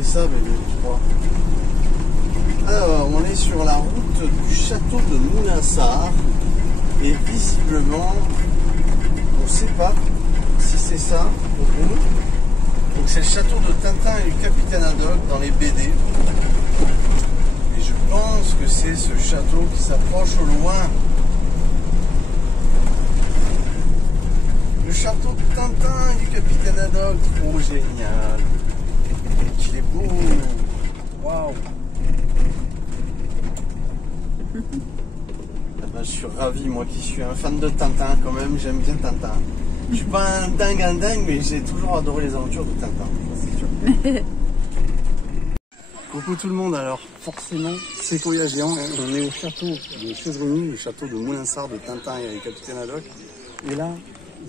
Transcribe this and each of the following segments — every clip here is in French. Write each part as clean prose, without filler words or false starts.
C'est ça, bébé, je crois. Alors, on est sur la route du château de Moulinsart. Et visiblement, on ne sait pas si c'est ça au bout. Donc c'est le château de Tintin et du Capitaine Haddock dans les BD. Et je pense que c'est ce château qui s'approche au loin. Le château de Tintin et du Capitaine Haddock. Oh génial. Qu'il est beau. Waouh. Je suis ravi, moi qui suis un fan de Tintin quand même, j'aime bien Tintin. Je suis pas un dingue, mais j'ai toujours adoré les aventures de Tintin, c'est sûr. Coucou tout le monde, alors forcément, séquoia géant, on est au château de Chevrenis, le château de Moulinsart de Tintin et Capitaine Haddock. Et là,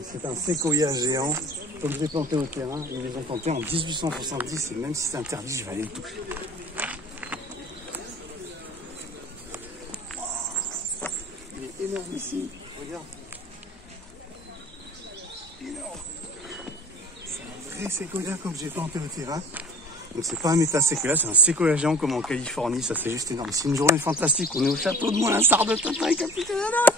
c'est un séquoia géant, comme je l'ai planté au terrain, ils les ont plantés en 1870, et même si c'est interdit, je vais aller le toucher. Énorme ici, regarde. Énorme. C'est un vrai séquoia comme j'ai planté au terrain. Donc c'est pas un état séquoia, c'est un séquoia géant comme en Californie, ça c'est juste énorme. C'est une journée fantastique, on est au château de Moulinsart de Tintin et Capitaine Haddock.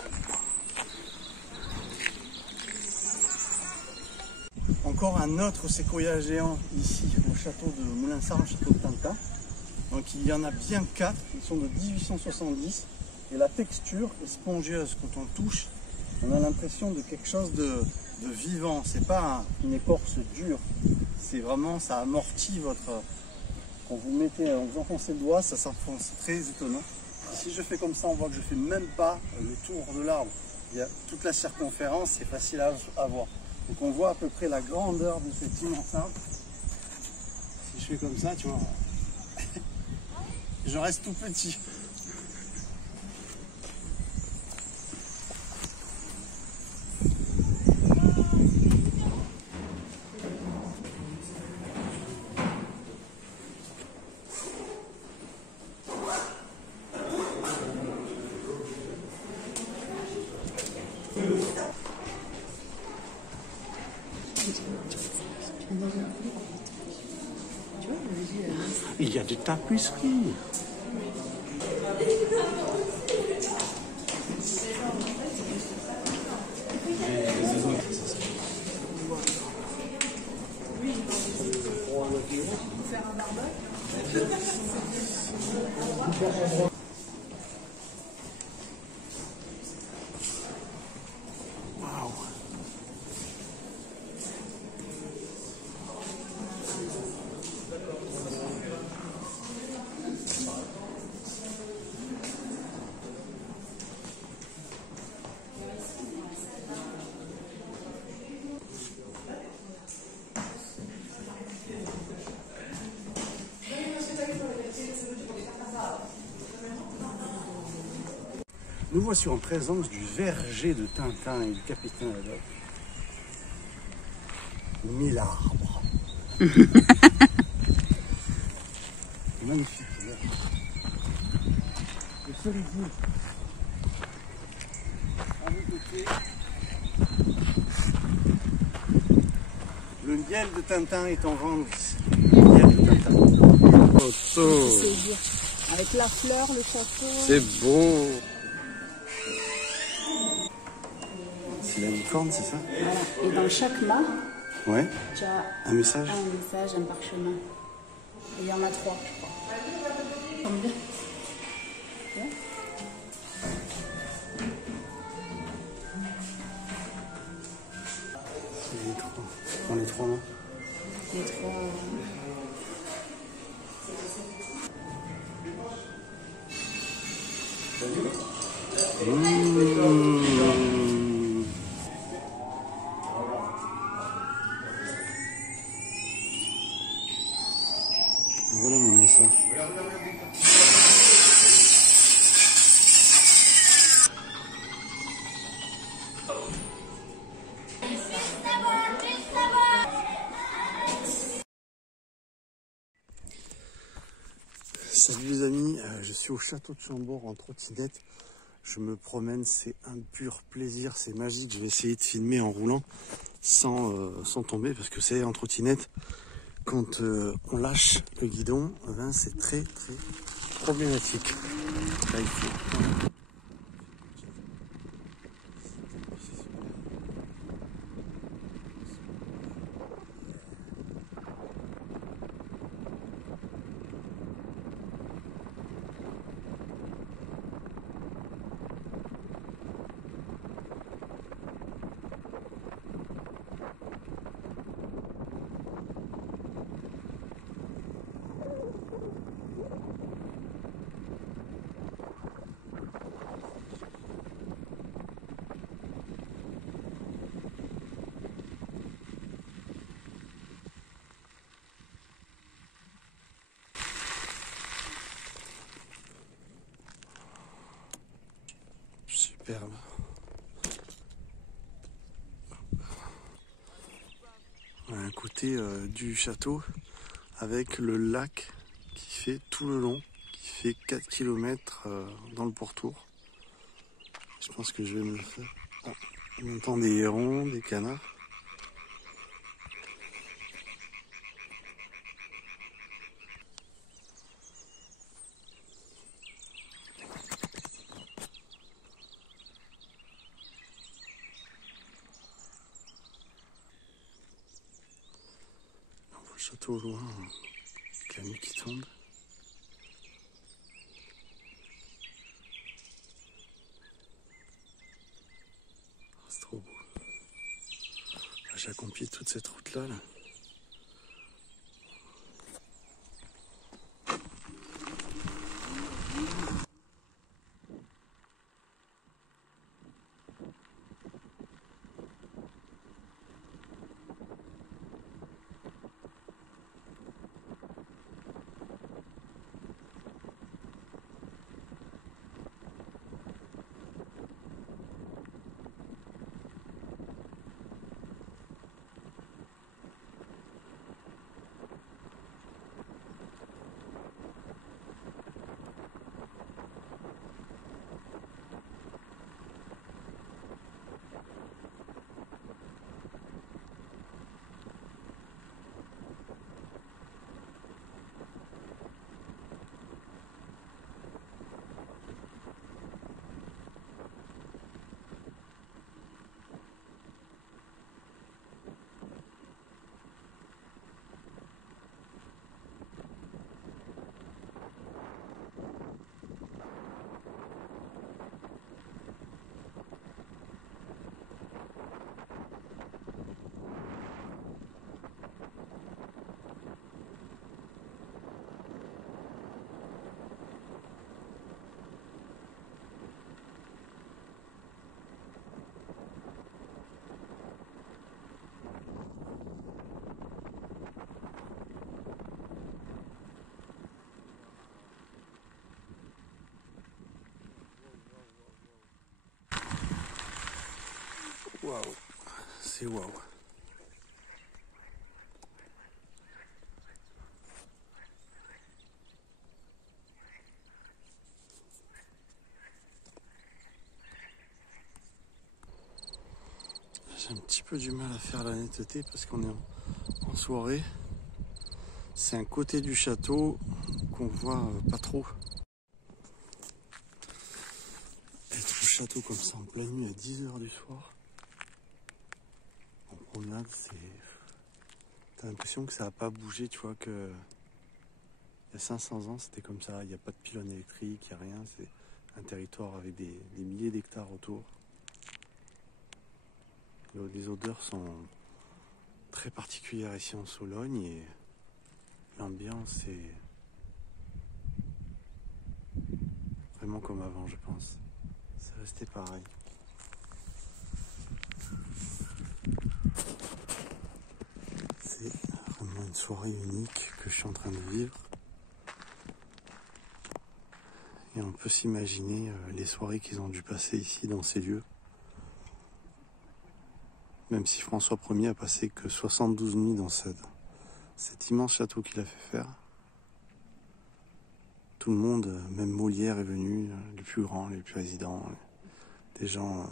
Encore un autre séquoia géant ici au château de Moulinsart, au château de Tintin. Donc il y en a bien 4, ils sont de 1870. Et la texture est spongieuse. Quand on touche, on a l'impression de quelque chose de vivant. C'est pas une écorce dure. C'est vraiment, ça amortit votre... Quand vous mettez, vous enfoncez le doigt, ça s'enfonce. C'est très étonnant. Si je fais comme ça, on voit que je fais même pas le tour de l'arbre. Il y a toute la circonférence, c'est facile à voir. Donc on voit à peu près la grandeur de cet immense arbre. Si je fais comme ça, tu vois, je reste tout petit. Il y a des tapisseries. Waouh. Nous voici en présence du verger de Tintin et du Capitaine Haddock. 1000 arbres. Magnifique. Le cerisier. À mes côtés. Le miel de Tintin est en vente ici. Le miel de Tintin. Photo. Avec la fleur, le château. C'est beau. C'est la licorne, c'est ça? Voilà. Et dans chaque mât, ouais. tu as un message, un parchemin. Et il y en a 3, je crois. Combien? Ouais. C'est les 3. Dans les 3 mots. Les 3. Voilà mon ça. Salut les amis, je suis au château de Chambord en trottinette. Je me promène, c'est un pur plaisir, c'est magique. Je vais essayer de filmer en roulant sans tomber parce que c'est en trottinette. quand on lâche le guidon, c'est très problématique. Là, il faut... Superbe. On a un côté du château avec le lac qui fait tout le long, qui fait 4 km dans le pourtour. Je pense que je vais me le faire. Ah, on entend des hérons, des canards. On voit le château au loin, avec la nuit qui tombe. C'est trop beau. J'ai accompli toute cette route-là. Là. Waouh, c'est waouh. J'ai un petit peu du mal à faire la netteté parce qu'on est en soirée. C'est un côté du château qu'on voit pas trop. Être au château comme ça en pleine nuit à 10h du soir, en promenade, c'est... T'as l'impression que ça n'a pas bougé, tu vois, que... Il y a 500 ans, c'était comme ça, il n'y a pas de pylône électrique, il n'y a rien, c'est un territoire avec des milliers d'hectares autour. Les odeurs sont très particulières ici en Sologne et l'ambiance est vraiment comme avant, je pense. C'est resté pareil. C'est vraiment une soirée unique que je suis en train de vivre. Et on peut s'imaginer les soirées qu'ils ont dû passer ici dans ces lieux. Même si François Ier a passé que 72 nuits dans cet immense château qu'il a fait faire. Tout le monde, même Molière est venu, les plus grands, les plus résidents, des gens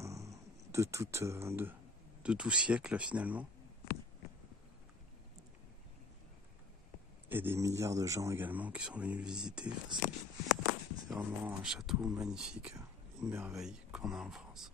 de tout siècle finalement. et des milliards de gens également qui sont venus le visiter. C'est vraiment un château magnifique, une merveille qu'on a en France.